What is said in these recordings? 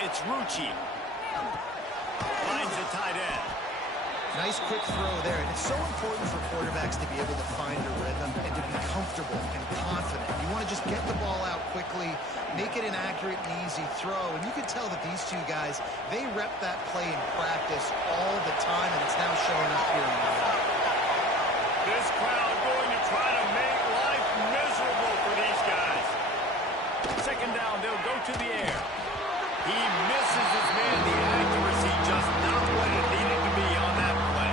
it's Rucci. Finds the tight end. Nice quick throw there. And it's so important for quarterbacks to be able to find a rhythm and to be comfortable and confident. You want to just get the ball out quickly, make it an accurate and easy throw. And you can tell that these two guys, they rep that play in practice all the time, and it's now showing up here in the game. This crowd going to try to make life miserable for these guys. Second down, they'll go to the air. He misses his man. The accuracy just not what it needed to be on that play.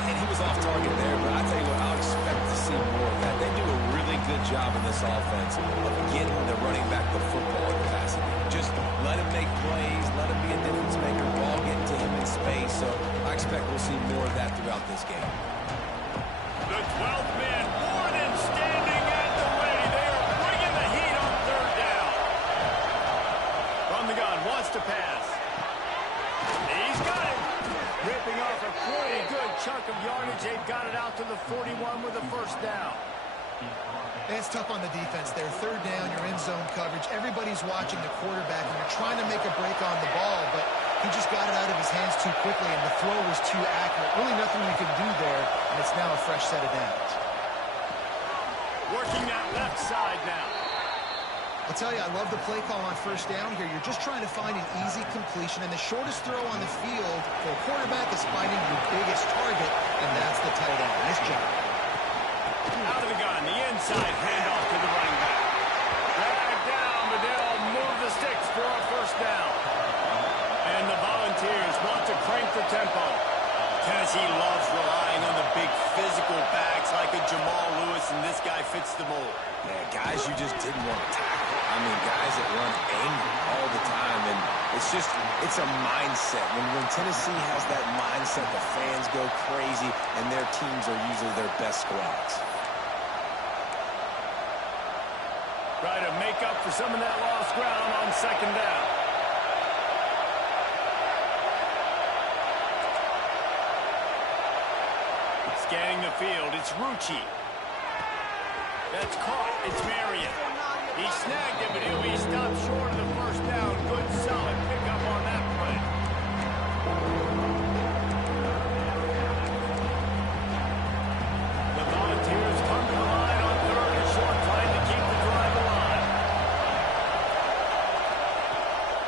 And he was off target there, but I tell you what, I'll expect to see more of that. They do a really good job in this offense of getting the running back the football and passing. Just let him make plays, let him be a difference maker, ball getting to him in space. So I expect we'll see more of that throughout this game. The 12th man, Warden, standing at the ready. They are bringing the heat on third down. From the gun, wants to pass. He's got it. Ripping off a pretty good chunk of yardage. They've got it out to the 41 with a first down. It's tough on the defense there. Third down, you're in zone coverage. Everybody's watching the quarterback, and you're trying to make a break on the ball, but he just got it out of his hands too quickly, and the throw was too accurate. Really nothing you can do there, and it's now a fresh set of downs. Working that left side now. I'll tell you, I love the play call on first down here. You're just trying to find an easy completion, and the shortest throw on the field for a quarterback is finding your biggest target, and that's the tight end. Nice job. Out of the gun, the inside handoff to the running back. Dragged down, but they'll move the sticks for a first down. And the Volunteers want to crank the tempo. Tennessee loves relying on the big physical backs like a Jamal Lewis, and this guy fits the mold. Yeah, guys you just didn't want to tackle. I mean, guys that run angry all the time, and it's a mindset. When Tennessee has that mindset, the fans go crazy, and their teams are usually their best squads. Try to make up for some of that lost ground on second down. Scanning the field, it's Rucci. That's caught, it's Marion. He snagged it, but he'll be stopped short of the first down. Good, solid pickup on that play. The Volunteers come to the line on third and short, trying to keep the drive alive.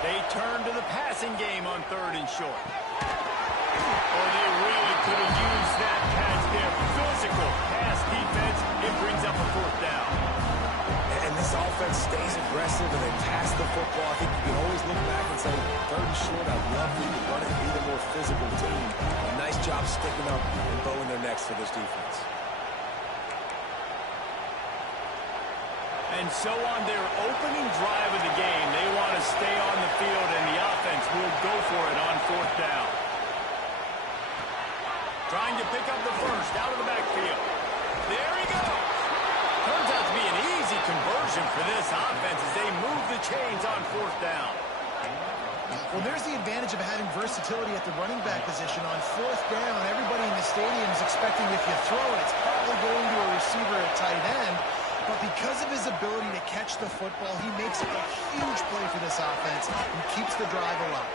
They turn to the passing game on third and short. Oh, they really could have used that catch there. Physical pass defense. It brings up a fourth down. And this offense stays aggressive and they pass the football. I think you can always look back and say, third and short, I'd love for you to run it and be the more physical team. A nice job sticking up and bowing their necks for this defense. And so on their opening drive of the game, they want to stay on the field, and the offense will go for it on fourth down. Trying to pick up the first out of the backfield. There he goes. Turns out to be an easy conversion for this offense as they move the chains on fourth down. Well, there's the advantage of having versatility at the running back position. On fourth down, everybody in the stadium is expecting if you throw it, it's probably going to a receiver at tight end. But because of his ability to catch the football, he makes it a huge play for this offense and keeps the drive alive.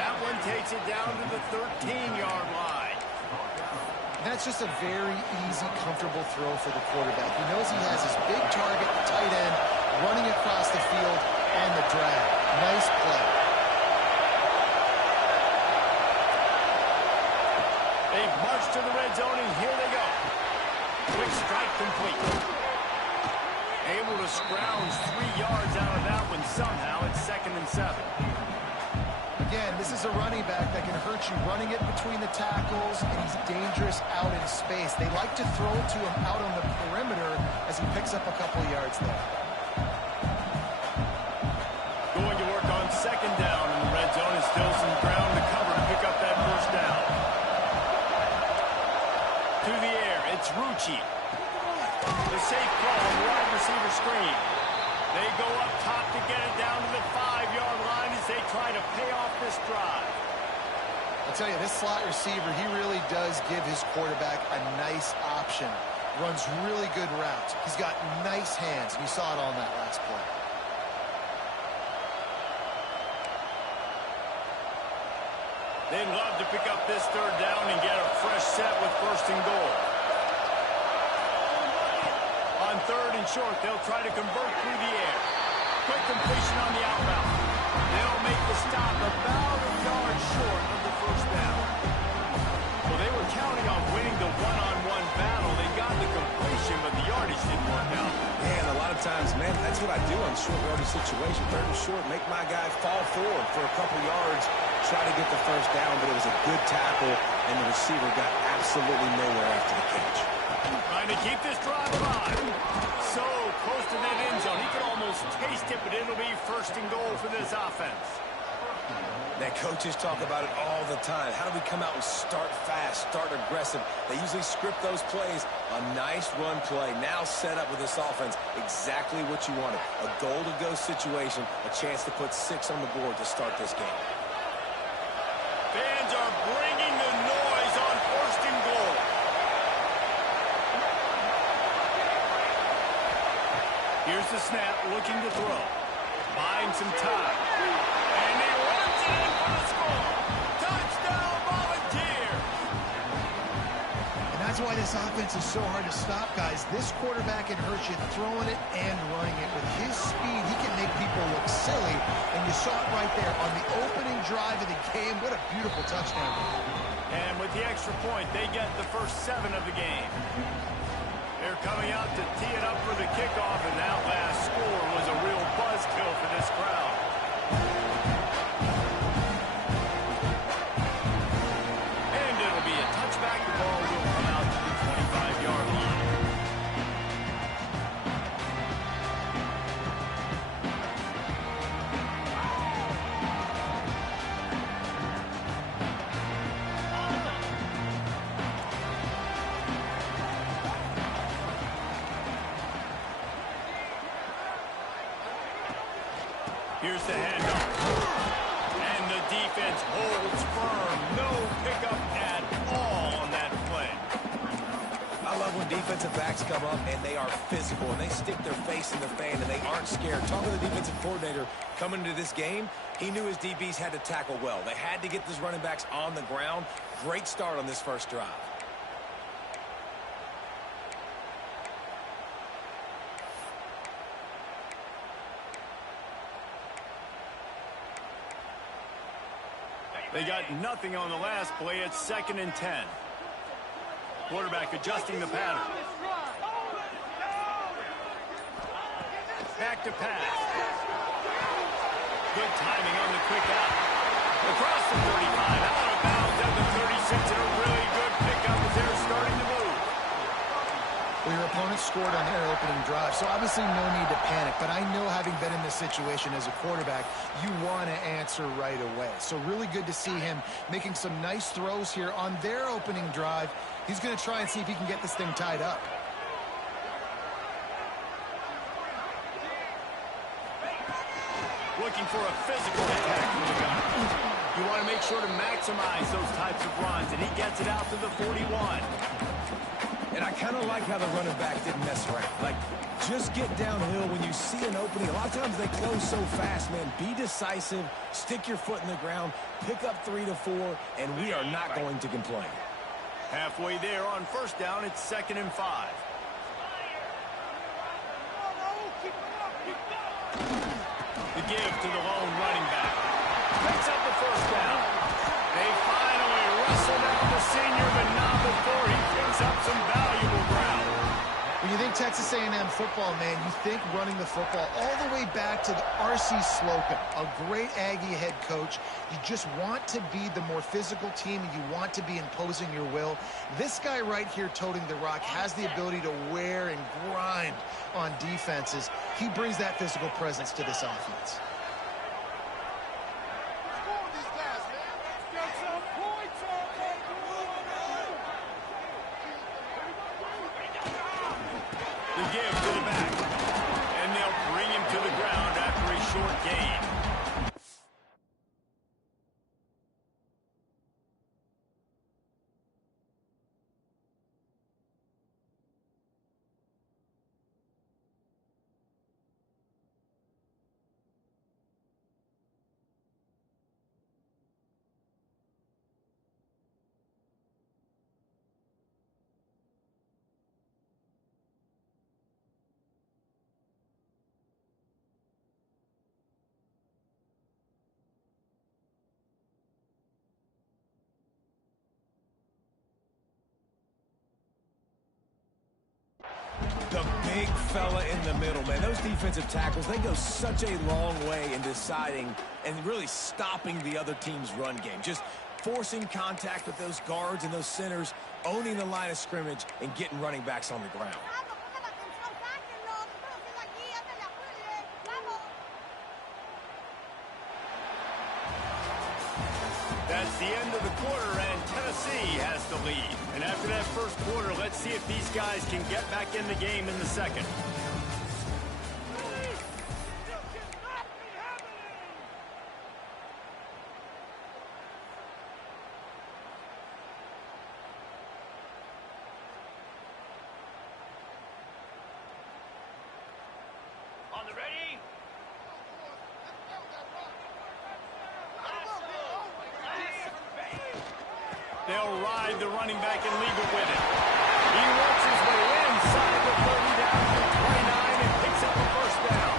That one takes it down to the 13-yard line. That's just a very easy, comfortable throw for the quarterback. He knows he has his big target, the tight end, running across the field on the drag. Nice play. They've marched to the red zone, and here they go. Quick strike complete. Able to scrounge 3 yards out of that one somehow. It's 2nd and 7. Again, this is a running back that can hurt you running it between the tackles, and he's dangerous out in space. They like to throw it to him out on the perimeter as he picks up a couple of yards there. Going to work on second down in the red zone. Is still some ground to cover to pick up that first down. To the air, it's Rucci. The safe call on the wide receiver screen. They go up top to get it down to the 5-yard line as they try to pay off this drive. I'll tell you, this slot receiver, he really does give his quarterback a nice option. Runs really good routes. He's got nice hands. You saw it on that last play. They'd love to pick up this third down and get a fresh set with first and goal. On third and short, they'll try to convert through the air. Quick completion on the outbound. They'll make the stop about a yard short of the first down. Well, they were counting on winning the one-on-one battle. They got the completion, but the yardage didn't work out. Man, a lot of times, man, that's what I do on short yardage situation. Third and short, make my guy fall forward for a couple yards, try to get the first down, but it was a good tackle, and the receiver got absolutely nowhere after the catch. Trying to keep this drive alive. So close to that end zone. He could almost taste it, but it'll be first and goal for this offense. That coaches talk about it all the time. How do we come out and start fast, start aggressive? They usually script those plays. A nice run play. Now set up with this offense. Exactly what you wanted. A goal-to-go situation. A chance to put 6 on the board to start this game. Fans are bringing the noise on first and goal. Here's the snap, looking to throw. Buying some time. And he runs it in for the score. Touchdown, Volunteers. And that's why this offense is so hard to stop, guys. This quarterback can hurt you throwing it and running it. With his speed, he can make people look silly. And you saw it right there on the opening drive of the game. What a beautiful touchdown. And with the extra point, they get the first 7 of the game. They're coming out to tee it up for the kickoff, and that last score was a real buzzkill for this crowd. And it'll be a touchback. The ball will come out to the 25-yard line. Here's the handoff. And the defense holds firm. No pickup at all on that play. I love when defensive backs come up and they are physical and they stick their face in the fan and they aren't scared. Talking to the defensive coordinator coming into this game, he knew his DBs had to tackle well. They had to get these running backs on the ground. Great start on this first drive. They got nothing on the last play. It's 2nd and 10. Quarterback adjusting the pattern. Back to pass. Good timing on the quick out. Across the 35, out of bounds at the 36, and a really good pickup as they're starting to move. Well, your opponent scored on their opening drive, so obviously no need to panic. But I know, having been in this situation as a quarterback, you want to answer right away. So really good to see him making some nice throws here on their opening drive. He's going to try and see if he can get this thing tied up. Looking for a physical attack from the gunner. You want to make sure to maximize those types of runs, and he gets it out to the 41. And I kind of like how the running back didn't mess around. Like, just get downhill when you see an opening. A lot of times they close so fast, man. Be decisive, stick your foot in the ground, pick up 3 to 4, and we are not going to complain. Halfway there on first down, it's 2nd and 5. The give to the lone running back. Picks up the first down. They finally wrestle down the senior, but not before he picks up some valuable ground. When you think Texas A&M football, man, you think running the football all the way back to the R.C. Slocum, a great Aggie head coach. You just want to be the more physical team, and you want to be imposing your will. This guy right here toting the rock has the ability to wear and grind on defenses. He brings that physical presence to this offense. The give to the back. And they'll bring him to the ground after a short gain. The big fella in the middle, man. Those defensive tackles, they go such a long way in deciding and really stopping the other team's run game. Just forcing contact with those guards and those centers, owning the line of scrimmage, and getting running backs on the ground. That's the end of the quarter, and Tennessee has the lead. And after that first quarter, let's see if these guys can get back in the game in the second. On the ready? They'll ride the running back and leave it with it. He works his way inside the 30 down to 29 and picks up a first down.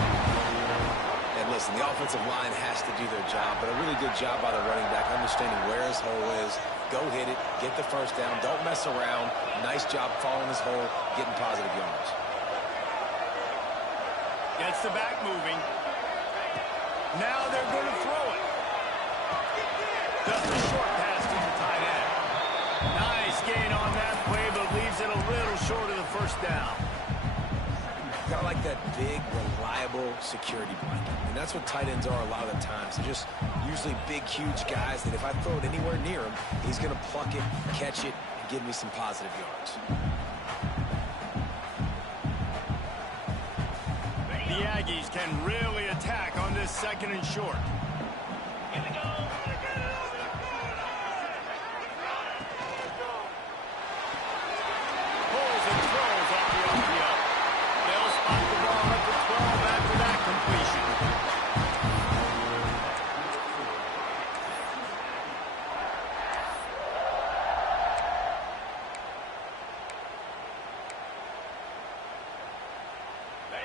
And listen, the offensive line has to do their job, but a really good job by the running back, understanding where his hole is. Go hit it, get the first down, don't mess around. Nice job following his hole, getting positive yards. Gets the back moving. Now they're going to throw it. Does the short pass to the tight end. Nice gain on that play, but leaves it a little short of the first down. Kind of like that big, reliable security blanket. And that's what tight ends are a lot of the times. They're just usually big, huge guys that if I throw it anywhere near him, he's going to pluck it, catch it, and give me some positive yards. The Aggies can really attack on this second and short. Here we go. Pulls and throws off the RPO. They'll spot the ball at the 12 after that completion.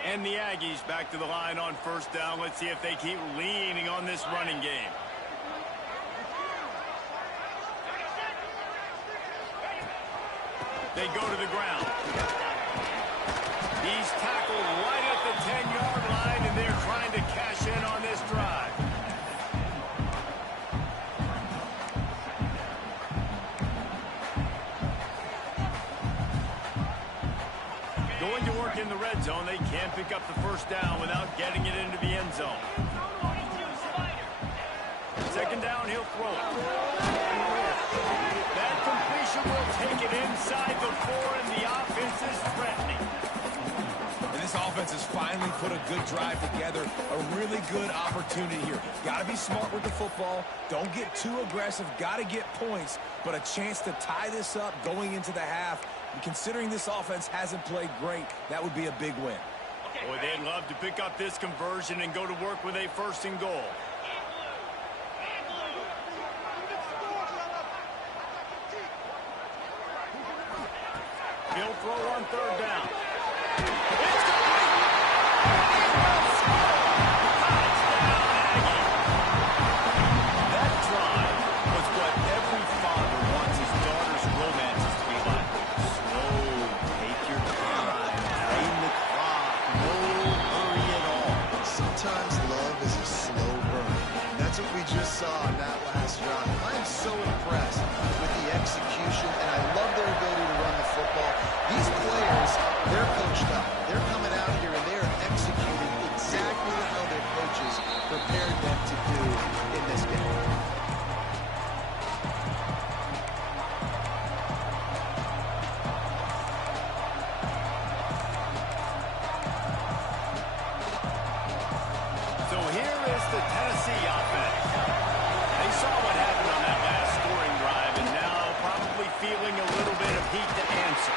And the Aggies back to the line on first down. Let's see if they keep leaning on this running game. They go to the ground. He's tackled right at the 10-yard line, and they're trying to cash in on this drive. Going to work in the red zone. They can't pick up the first down without getting it into the end zone. Second down, he'll throw it. That completion will take it inside the 4, and the offense is threatening. And this offense has finally put a good drive together. A really good opportunity here. Got to be smart with the football. Don't get too aggressive. Got to get points. But a chance to tie this up going into the half. And considering this offense hasn't played great, that would be a big win. Boy, they'd love to pick up this conversion and go to work with a first and goal. He'll throw on third down. It's complete. Touchdown, Aggie. That drive was what every father wants his daughter's romances to be like. Slow, take your time, drain the clock, no hurry at all. Sometimes love is a slow burn. That's what we just saw in that last drive. I am so impressed with the execution, and I love their ability to run the football. These players, they're coached up. They're coming out here and they're executing exactly how their coaches prepared them to do in this game. So here is the Tennessee offense. They saw what happened on that last scoring drive, and now probably feeling a little bit of heat to answer.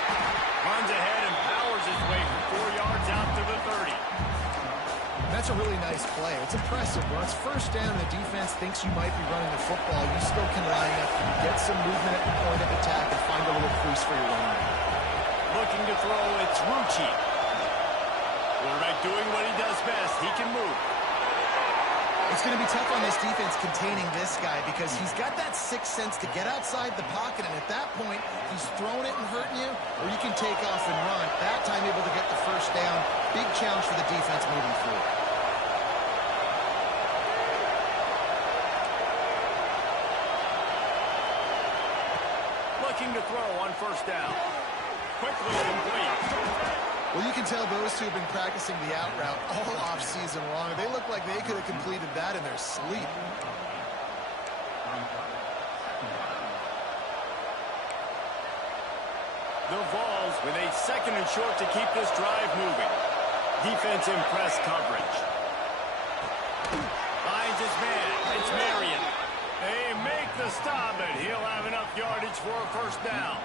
Runs ahead and powers his way for 4 yards out to the 30. That's a really nice play. It's impressive. When it's first down, the defense thinks you might be running the football. You still can line up, get some movement at the point of attack, and find a little crease for your running back. Looking to throw, it's Rucci. Quarterback doing what he does best. He can move. It's going to be tough on this defense containing this guy because he's got that sixth sense to get outside the pocket, and at that point, he's throwing it and hurting you, or you can take off and run. That time able to get the first down. Big challenge for the defense moving forward. Looking to throw on first down. Quickly complete. Well, you can tell those two have been practicing the out route all off-season long. They look like they could have completed that in their sleep. The Vols with a second and short to keep this drive moving. Defense in press coverage. Finds his man. It's Marion. They make the stop, and he'll have enough yardage for a first down.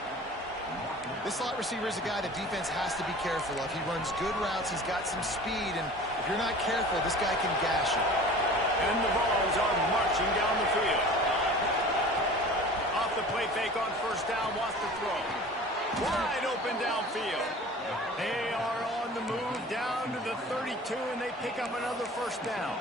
This slot receiver is a guy the defense has to be careful of. He runs good routes. He's got some speed, and if you're not careful, this guy can gash you. And the Vols are marching down the field. Off the play fake on first down, wants to throw. Wide open downfield. They are on the move down to the 32, and they pick up another first down.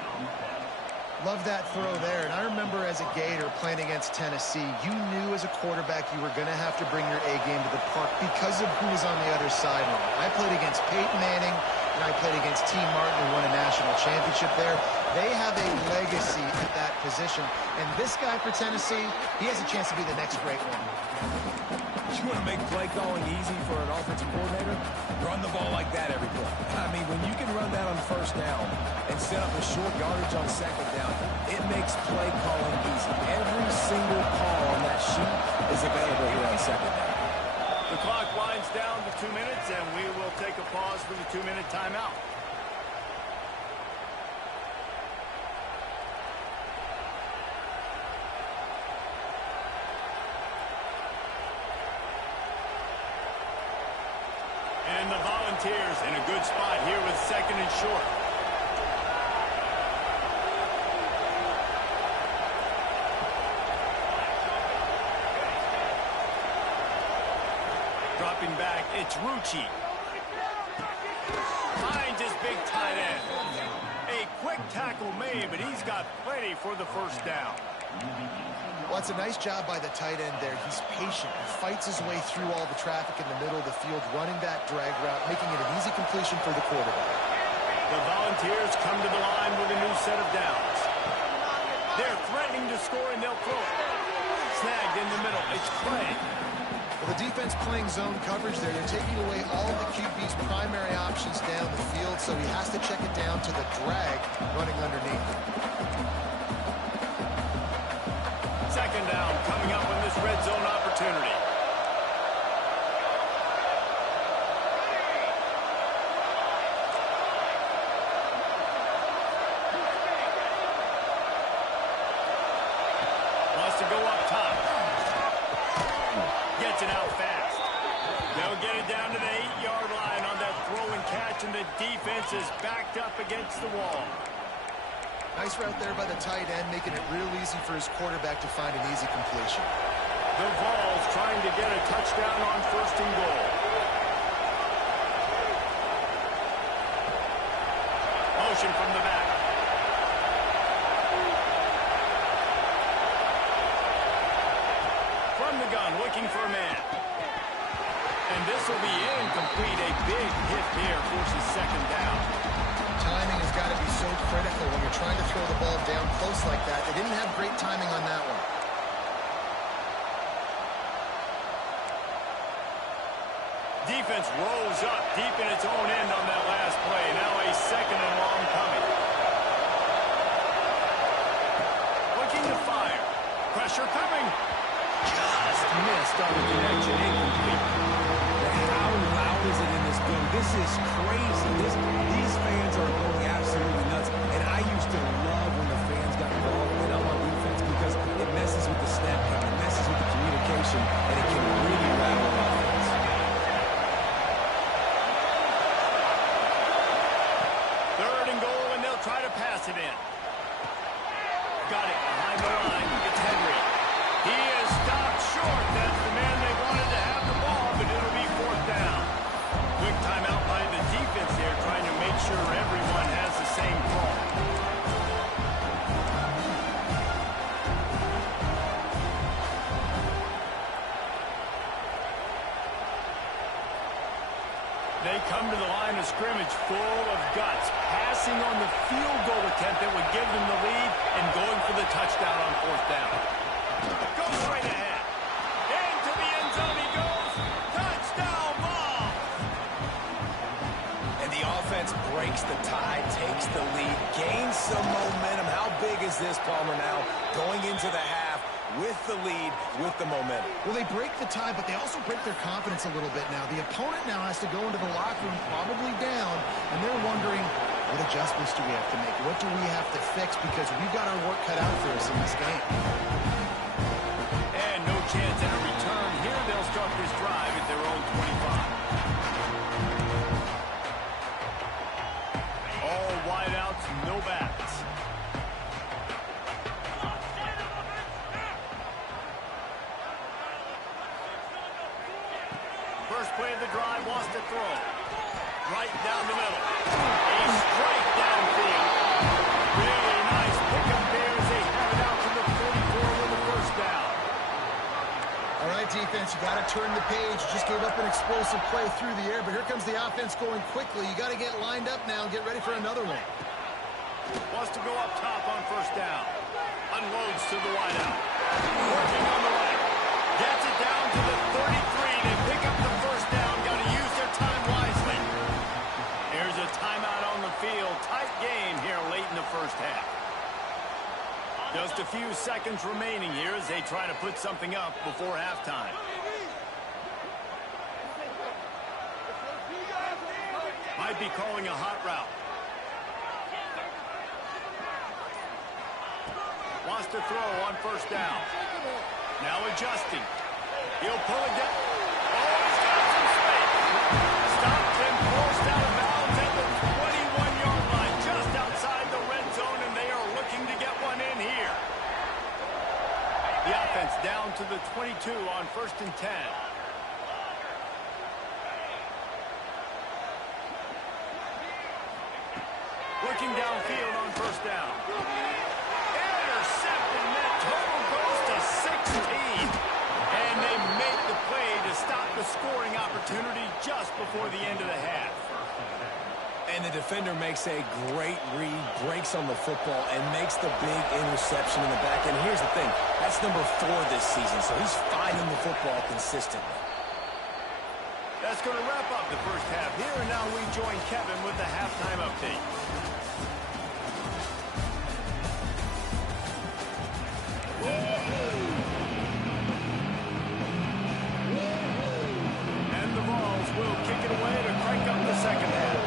Love that throw there. And I remember as a Gator playing against Tennessee, you knew as a quarterback you were going to have to bring your A game to the park because of who was on the other sideline. I played against Peyton Manning, and I played against T. Martin, who won a national championship there. They have a legacy at that position. And this guy for Tennessee, he has a chance to be the next great one. You want to make play calling easy for an offensive coordinator? Run the ball like that every play. I mean, when you can run that on first down and set up a short yardage on second down, it makes play calling easy. Every single call on that sheet is available here on second down. The clock winds down to 2 minutes, and we will take a pause for the 2-minute timeout. And the Volunteers in a good spot here with second and short. Dropping back, it's Rucci. Finds his big tight end. A quick tackle made, but he's got plenty for the first down. Well, it's a nice job by the tight end there. He's patient. He fights his way through all the traffic in the middle of the field, running that drag route, making it an easy completion for the quarterback. The Volunteers come to the line with a new set of downs. They're threatening to score, and they'll throw it. Snagged in the middle. It's Clay. Well, the defense playing zone coverage there. They're taking away all the QB's primary options down the field, so he has to check it down to the drag running underneath. Second down coming up in this red zone opportunity. Wants to go up top. Gets it out fast. They'll get it down to the 8-yard line on that throw and catch, and the defense is backed up against the wall. Nice route there by the tight end, making it real easy for his quarterback to find an easy completion. The Vols trying to get a touchdown on first and goal. Motion from the back. From the gun, looking for a man. And this will be incomplete. A big hit there forces second down. Timing has got to be so critical when you're trying to throw the ball down close like that. They didn't have great timing on that one. Defense rose up deep in its own end on that last play. Now a second and long coming. Looking to fire. Pressure coming. Just missed on the connection. Incomplete. How loud is it in this building? This is crazy. These fans are going absolutely nuts. And I used to love when the fans got involved in on defense because it messes with the snap count, it messes with the communication, and it can really rattle an offense. Third and goal, and they'll try to pass it in. Got it behind the line. It's Henry. He is stopped short. That's the man they wanted to have the ball, but it'll be fourth down. Quick timeout by the defense here, trying to make sure everyone has the same call. come to the line of scrimmage full of guts, passing on the field goal attempt that would give them the lead and going for the touchdown on fourth down. Goes straight ahead. Into the end zone he goes. Touchdown ball. And the offense breaks the tie, takes the lead, gains some momentum. How big is this, Palmer, now? Going into the half with the lead, with the momentum. Well, they break the tie, but they also break their confidence a little bit now. The opponent now has to go into the locker room probably down, and they're wondering, what adjustments do we have to make? What do we have to fix? Because we've got our work cut out for us in this game. And no chance at a return here. They'll start this drive at their own 25. All wideouts, no backs. First play of the drive, wants to throw. Right down the middle. A strike downfield. Really nice pickup there as they have it out to the 44 with the first down. All right, defense, you got to turn the page. You just gave up an explosive play through the air, but here comes the offense going quickly. You got to get lined up now and get ready for another one. Wants to go up top on first down. Unloads to the wideout. Working on the right. Gets it down to the 33. They pick up the first down. Got to use their time wisely. Here's a timeout on the field. Tight game here late in the first half. Just a few seconds remaining here as they try to put something up before halftime. Might be calling a hot route. Wants to throw on first down. Now adjusting. He'll pull it down. Oh, he's got some space. Stopped and forced out of bounds at the 21-yard line, just outside the red zone, and they are looking to get one in here. The offense down to the 22 on first and 10. Looking downfield on first down. Intercepted, and that total goes to 16. And they make the play to stop the scoring opportunity just before the end of the half. And the defender makes a great read, breaks on the football, and makes the big interception in the back end. Here's the thing. That's number 4 this season, so he's finding the football consistently. That's going to wrap up the first half here, and now we join Kevin with the halftime update. And the Vols will kick it away to crank up the second half.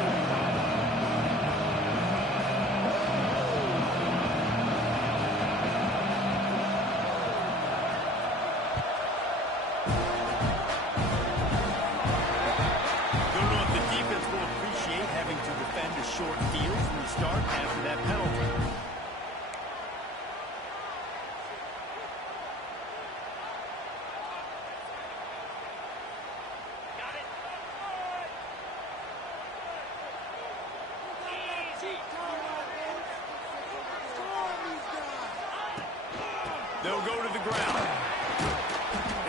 Don't know if the defense will appreciate having to defend a short field from the start after that penalty. They'll go to the ground.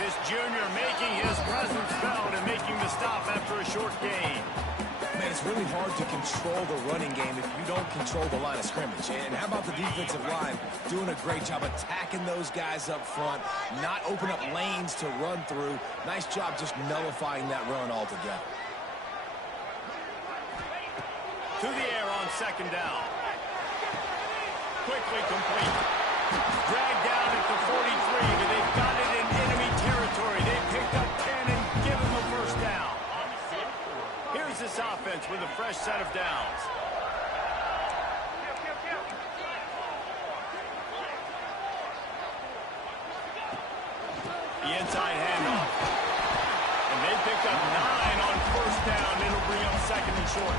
This junior making his presence felt and making the stop after a short gain. Man, it's really hard to control the running game if you don't control the line of scrimmage. And how about the defensive line doing a great job attacking those guys up front, not open up lanes to run through. Nice job just nullifying that run altogether. To the air on second down. Quickly complete. Dragged down at the 43, but they've got it in enemy territory. They've picked up 10 and given the first down. Here's this offense with a fresh set of downs. The inside handoff. And they picked up 9 on first down. It'll bring up second and short.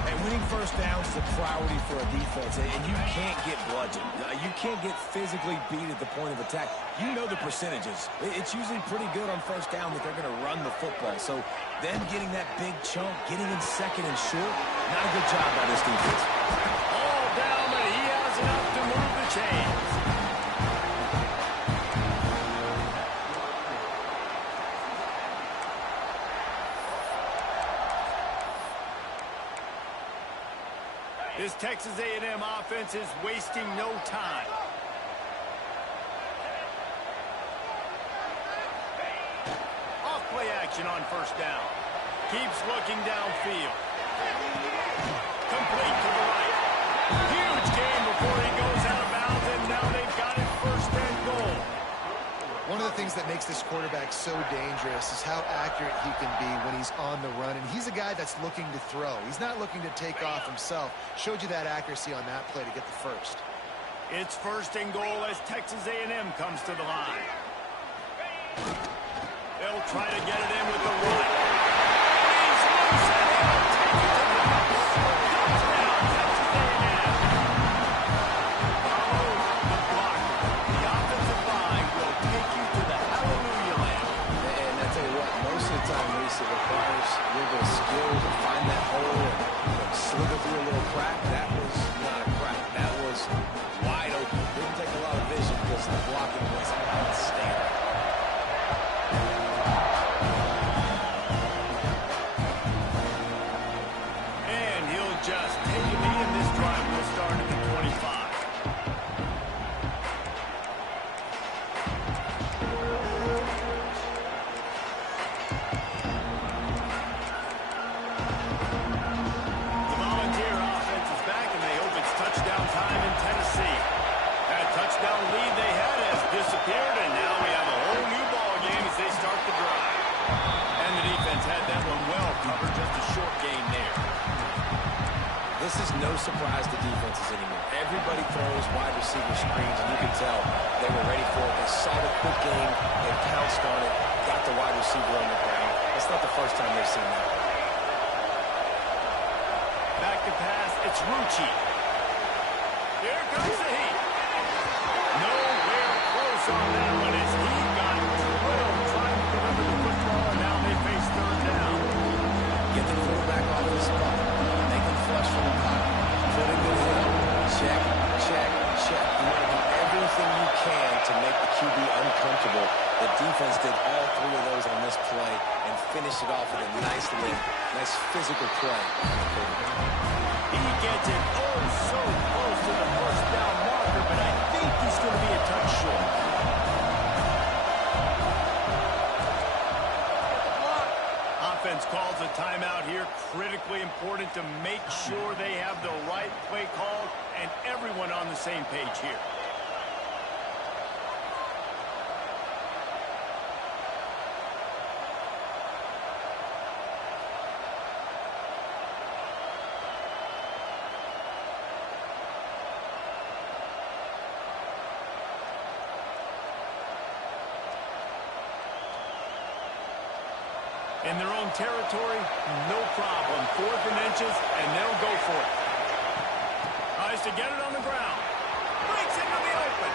And winning first downs is a priority for a defense, and you can't get bludgeoned. You can't get physically beat at the point of attack. You know the percentages. It's usually pretty good on first down that they're going to run the football. So them getting that big chunk, getting in second and short, not a good job by this defense. All down, but he has enough to move the chains. Texas A&M offense is wasting no time. Off-play action on first down. Keeps looking downfield. Complete to the right. Huge gain before he goes out of bounds, and now they've got it first and goal. One of the things that makes this quarterback so dangerous is how accurate he can be when he's on the run. And he's a guy that's looking to throw. He's not looking to take off himself. Showed you that accuracy on that play to get the first. It's first and goal as Texas A&M comes to the line. They'll try to get it in with the run. He's loose and he'll take it to the house. Touchdown, Texas A&M. Follow the blocker. The offensive line will take you to the hallelujah land. And I tell you what, most of the time, Reese, it requires a little bit of skill to find that hole and slither through a little crack. That was not a crack. That was wide open. Didn't take a lot of vision because the blocking was outstanding. And he'll just take a knee, and this drive will start at the 25. The Volunteer offense is back, and they hope it's touchdown time in Tennessee. That touchdown lead they had has disappeared, and now we have a whole new ball game as they start the drive. And the defense had that one well covered, just a short gain there. This is no surprise to defenses anymore. Everybody throws wide receiver screens, and you can tell they were ready for it. They saw the quick game, they pounced on it, got the wide receiver on the ground. It's not the first time they've seen that. Back to pass, it's Rucci. Here comes the heat. Nowhere close on that one as he got drilled trying to deliver the football, and now they face third down. Get the quarterback off the spot. Make him flush from the pocket. Put him in the hill. Check, check, check. You want to do everything you can to make the QB uncomfortable. The defense did all three of those on this play and finished it off with a nice lift, nice physical play. He gets it oh so close to the first down marker, but I think he's going to be a touch short. Offense calls a timeout here. Critically important to make sure they have the right play call and everyone on the same page here. In their own territory, no problem. 4th and inches, and they'll go for it. Tries to get it on the ground. Breaks into the open.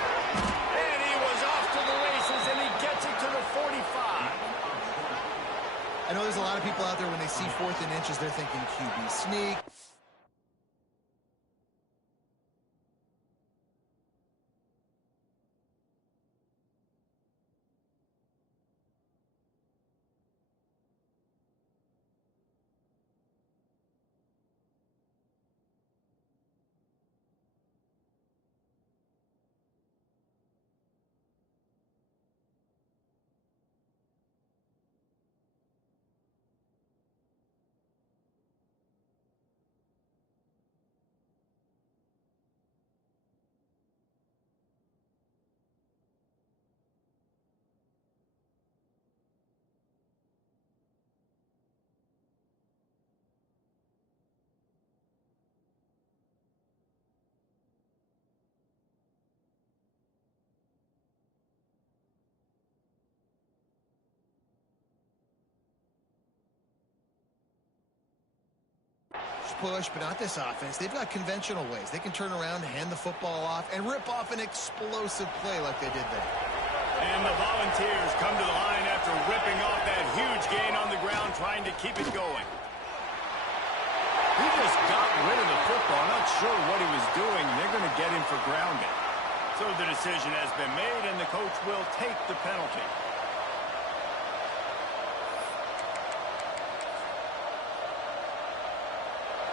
And he was off to the races, and he gets it to the 45. I know there's a lot of people out there when they see 4th and inches, they're thinking QB sneak. Push, but not this offense. They've got conventional ways. They can turn around, hand the football off, and rip off an explosive play like they did there. And the Volunteers come to the line after ripping off that huge gain on the ground, trying to keep it going. He just got rid of the football. Not sure what he was doing. They're going to get him for grounding. So the decision has been made, and the coach will take the penalty.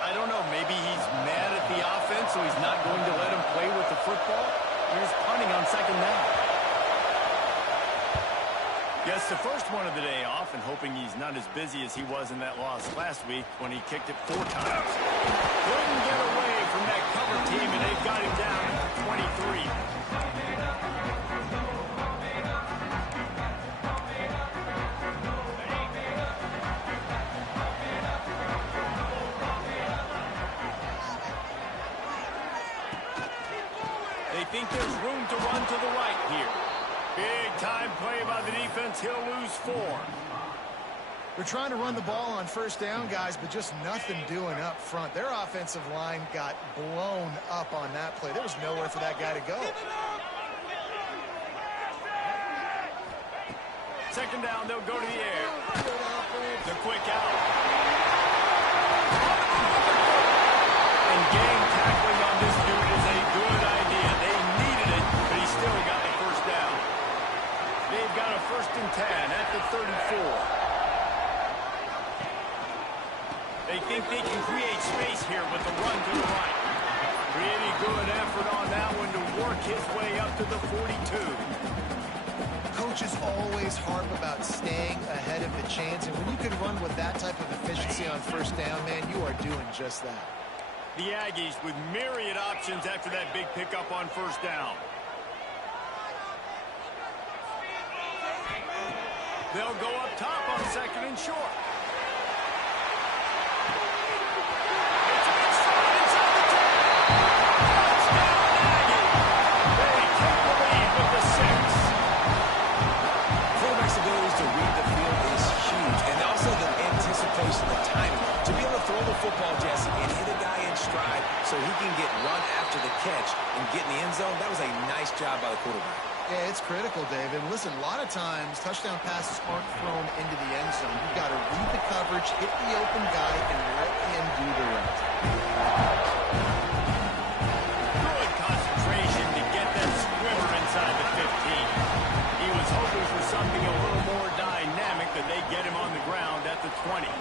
I don't know, maybe he's mad at the offense. he's not going to let him play with the football. Here's punting on second down. Gets the first one of the day off and hoping he's not as busy as he was in that loss last week when he kicked it 4 times. Couldn't get away from that cover team, and they've got him down at 23. They think there's room to run to the right here. Big time play by the defense. He'll lose 4. They're trying to run the ball on first down, guys, but just nothing doing up front. Their offensive line got blown up on that play. There was nowhere for that guy to go. Second down, they'll go to the air. The quick out. And gang tackling on this dude is a good idea. They needed it, but he still got the first down. They've got a 1st and 10 at the 34. They think they can create space here with the run to the right. Pretty good effort on that one to work his way up to the 42. Coaches always harp about staying ahead of the chains, and when you can run with that type of efficiency on first down, man, you are doing just that. The Aggies with myriad options after that big pickup on first down. They'll go up top on 2nd and short. It's a big stride inside the 10. Touchdown, Aggie. They take the lead with the 6. Quarterback's abilities to read the field is huge, and also the anticipation, the timing. To be able to throw the football, Jesse, and hit a guy in stride so he can get run after the catch and get in the end zone, that was a nice job by the quarterback. Yeah, it's critical, David. Listen, a lot of times touchdown passes aren't thrown into the end zone. You've got to read the coverage, hit the open guy, and let him do the rest. Good concentration to get that swimmer inside the 15. He was hoping for something a little more dynamic, but they get him on the ground at the 20.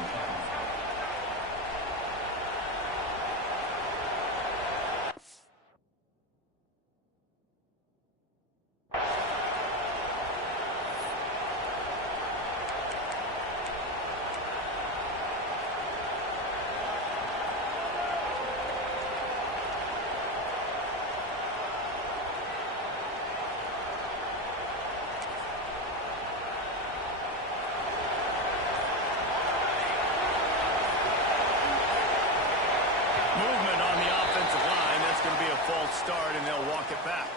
False start, and they'll walk it back.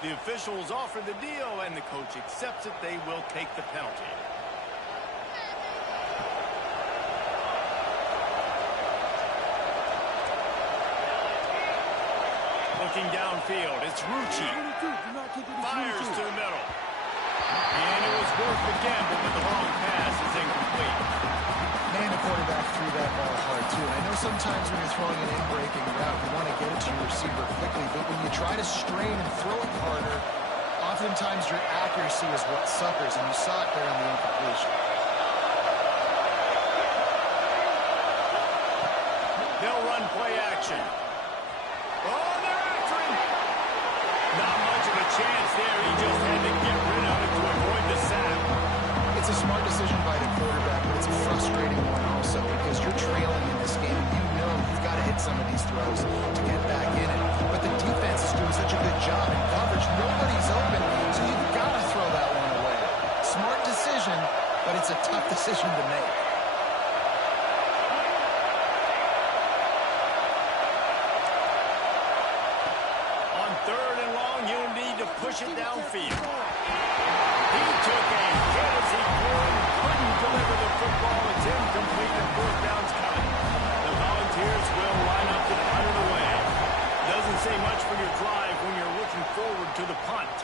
The officials offer the deal, and the coach accepts it. They will take the penalty. Looking downfield, it's Rucci. Fires to the middle. And it was worth the gamble, but the long pass is incomplete. Man, the quarterback threw that ball hard, too. And I know sometimes when you're throwing an in-breaking route, you want to get it to your receiver quickly, but when you try to strain and throw it harder, oftentimes your accuracy is what suffers, and you saw it there on the incompletion. They'll run play action. Oh, they're after him. Not much of a chance there. He just had to get rid of it to avoid the sack. It's a smart decision by the quarterback, but it's a frustrating one also because you're trailing in this game. You know you've got to hit some of these throws to get back in it. But the defense is doing such a good job in coverage. Nobody's open, so you've got to throw that one away. Smart decision, but it's a tough decision to make. On 3rd and long, you'll need to push it downfield. He took a hit as he couldn't deliver the football. It's incomplete and 4th down's coming. The Volunteers will line up to punt it away. Doesn't say much for your drive when you're looking forward to the punt.